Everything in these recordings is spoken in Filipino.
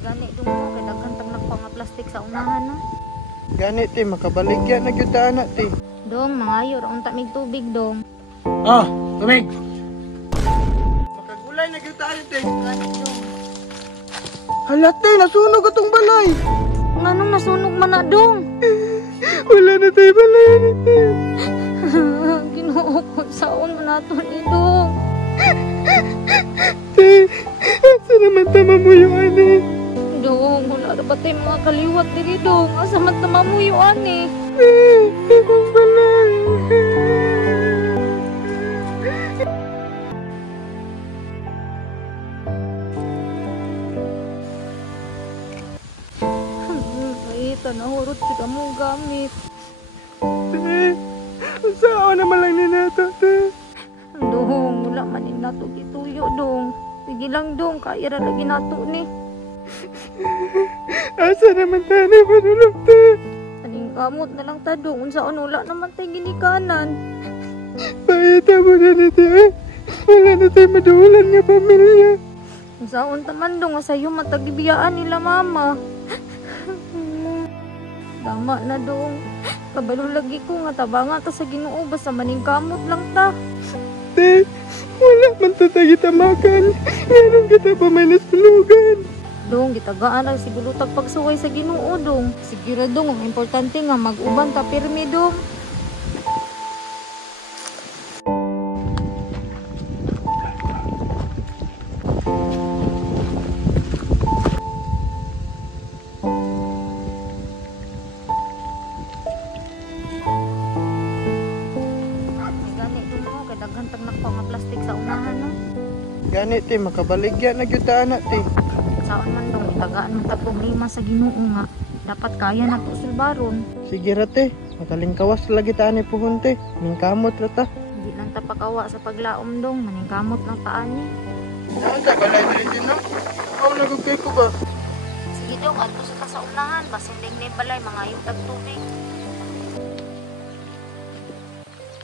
Gani dong mo, kay daghan tag nakpa nga plastic sa unahan no. Gani ti, makabaligya na gyud ta ana ti. Dong, mangayo ra unta mig tubig dong. Oh, tubig. Makagulay na gyud ta ana ti. Gani dong. Hala ti, nasunog atong balay. Nganong nasunog man na dong? Wala na tayo balay ana ti. Ginoo ko saon man nato ni dong. Ti, asa naman tama mo yung ani? Dong, wala ra ba tay mga kaliwat diri dong? Asa man ta mamuyo ani? Akong balay. Kahit nahurot kita mong gamit. Saan naman lang ni nato ti? Dong, wala man ni nato gituyo dong. Sige lang dong, kaya ra lagi nato ni. Asa naman tayo na manulog ti? Aning kamot na lang ta dong, unsaon wala naman tay ginikanan. Pakita mo na ni ti. Wala na tayo madulan nga pamilya. Unsaon ta man dong, sayo matagibiyaan nila mama. Tama na dong. Kabalo lagi ko nga tabanga ta sa Ginoo basta maning kamot lang ta. Te, wala man tatagi tamakan. Ngayon kita pa may nasulugan. Dong, gitagaan lang siguro tag pagsuway sa Ginoo dong. Sige ra dong, ang importante nga mag-uban ta pirmi dong. Gani dong mo, kay daghan tag nakpa nga plastic sa unahan no. Gani ti, makabaligya na gyud ta ana ti. Saan man dong itagaan mo ta problema sa Ginoo nga. Dapat kaya na to sulbaron. Sige ra te, makalingkawas lagi ta ni puhon te. Ningkamot ra ta. Hindi lang ta pakawa sa paglaom dong, maningkamot lang taan ni. Saan sa balay na rin no? Ako nagugay ko ba? Sige dong, ato sa ta sa unahan, basin ding ni balay, mga yung tagtubig.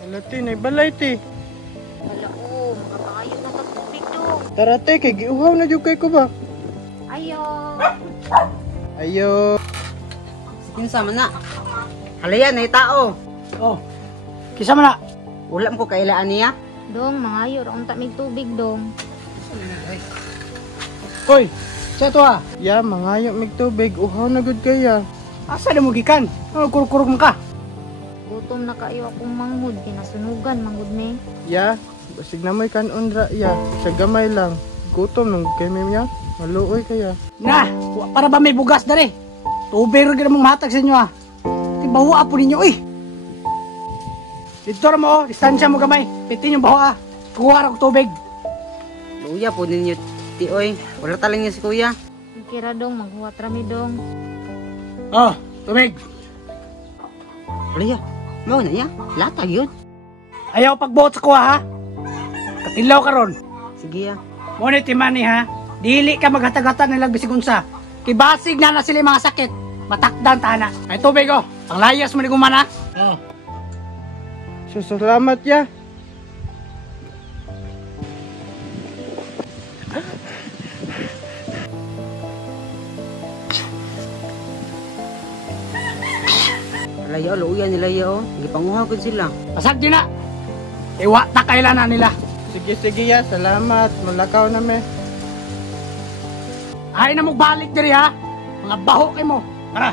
Hala ti, naibalay ti. Wala o, makapangayon na tagtubig dong. Tara te, kay giuhaw na jugay ko ba? Ayo! Ayo. Yung sama na. Halayan, ay tao. Oh. Kisa man na. Ulam ko kailaan niya. Dong, mangayo ra unta mig tubig dong. Hoy, sa to ah. Ya, mangayo mig tubig, uhaw na gud kaya. Asa na mo gikan? Oh, kurkurog man ka. Gutom na kayo akong manghud, kinasunugan manghud ni. Ya, basig na mo'y kanon ra ya. Sa gamay lang. Gutom nung kay ya. Maluoy kaya. Na, para ba may bugas dali? Tubig rin ka namang mahatag sa inyo ah. Bahuwa po ninyo eh. Dito ra mo, distansya mo gamay. Pitin yung bahuwa. Kuha ra ko tubig. Luya po ninyo, tioy. Wala talang niya si kuya. Kira dong, maghuwat rami dong. Oh, tubig. Luya, mau na niya. Latag yun. Ayaw pagbuot sa kuha ha. Katilaw ka ron. Sige ya. Ngunit timani ha. Dili ka maghatag-hatag nilang bisigunsa. Kibasig na sila yung mga sakit. Matakdan tana. Ay tubig oh. Ang layas mo ni gumana. Oh. So, salamat ya. Layo, luya nila yo. Gipanguha ko sila. Pasag din na. Iwa ta kailanan nila. Sige ya, salamat. Malakaw na me. Ay na mo balik diri ha. Mga baho kay mo. Tara.